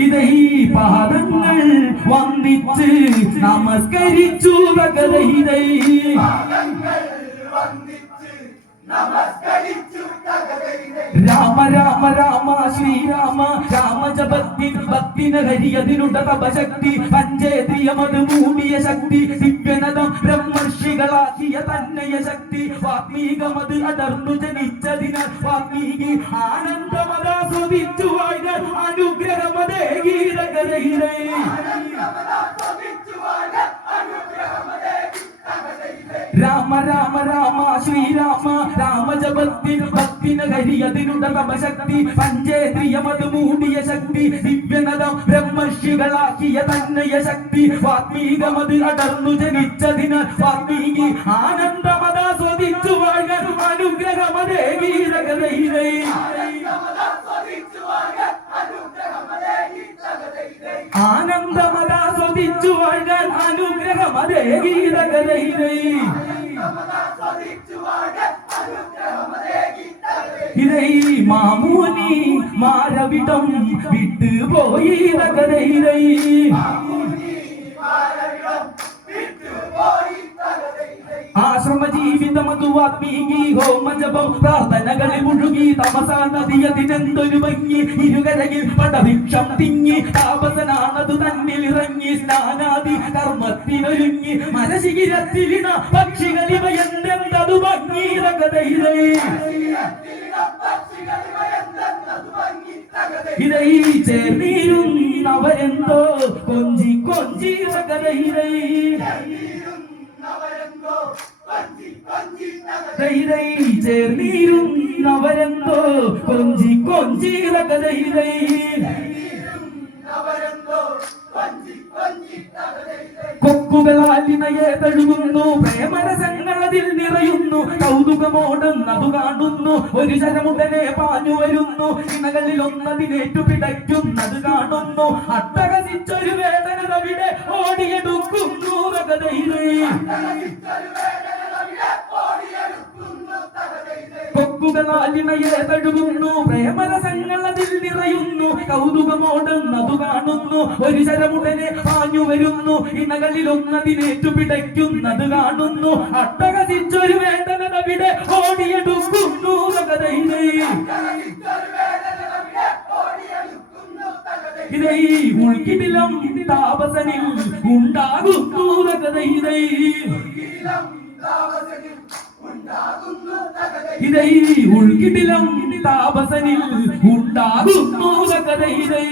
ഇതൈ പാദങ്ങൾ വന്ദിച്ച് നമസ്കരിച്ചു ഭഗതൈതൈ രാമ രാമ രാമ ശ്രീരാമ രാമജപത്തിൻ ഭക്തിന ഹരിയതിനുട തപശക്തി പഞ്ചേന്ദ്രിയമത് മൂടിയ ശക്തി ദിവ്യനദം ബ്രഹ്മർഷികളാക്കിയ തന്നയ ശക്തി വാത്മീകമത് അടർന്നു ജനിച്ചതിനാൽ വാത്മീകി ആനന്ദമതാസ്വദിച്ചു ഗീതകരയിലേ രാമ രാമ രാമ ശ്രീരാമ രാമജപത്തിൻ ഭക്തിന ഹരിയതിനുട തപശക്തി പഞ്ചേന്ദ്രിയമത് മൂടിയ ശക്തി ദിവ്യനദം ബ്രഹ്മർഷികളാക്കിയ തന്നയ ശക്തി വാത്മീകമത് അടർന്നു ജനിച്ചതിനാൽ വാത്മീകി ആനന്ദമതാസ്വദിച്ചു വാഴ അനുഗ്രഹമതേ ಸಾಧಿಸು ವರ್ಗ ಅನುಗ್ರಹ ಮದಗಿದ ಗದಹಿದೆ இதை மாமூனி மாறவிடம் விட்டு போயிர ഹോമജപം പ്രാർത്ഥനകളിൽ മുഴുകി തമസ നദിയതിനെന്തൊരു ഭംഗി. ഇരുകരയിൽ പടഭിക്ഷം തിങ്ങി. താപസനാണതു തന്നിൽ ഇറങ്ങി. സ്നാനാദി കർമ്മത്തിനൊരുങ്ങി. മരശിഖിരത്തിലിണ പക്ഷികളിവ എന്തെന്തതു ഭംഗി. തകതയിലേ. ഇതൈ ചേർന്നിരുന്നവരെന്തോ കൊഞ്ചി കൊഞ്ചി തകതയിലേ ദൈതൈ നവരന്തോ. കൊഞ്ചി കൊഞ്ചി തകതയിലേ കൊക്കുകളാലിനയെ തഴുകുന്നു. പ്രേമരസങ്ങളതിൽ നിറയുന്നു. കൗതുകമോടുന്നതു കാണുന്നു. ഒരു ശരമുടനെ പാഞ്ഞു വരുന്നു. ഇണകളിൽ ഒന്നതിനേറ്റു പിടയ്ക്കുന്നത് കാണുന്നു. അട്ടകസിച്ചൊരു വേദന അവിടെ ഓടിയെടുക്കുന്നു തകതയിലേ കൊക്കുകളാലിണയെ തഴുകുന്നു പ്രേമരസങ്ങൾ അതിൽ നിറയുന്നു. കൗതുകമോടുന്നതു കാണുന്നു. ഒരു ശരമുടനെ പാഞ്ഞു വരുന്നു. ഇണകളിൽ പിടയ്ക്കുന്നത് കാണുന്നു. അട്ടകസിച്ചൊരു വേദന അവിടെ ഓടിയെടുക്കുന്നു. ഇതൈ ഉൾക്കിടിലം താപസനിൽ ഉണ്ടാകുന്നു. തകതയിലേ. ഇതൈ ഉൾക്കിടിലം താപസനിൽ ഉണ്ടാകുന്നു തകതയിലേ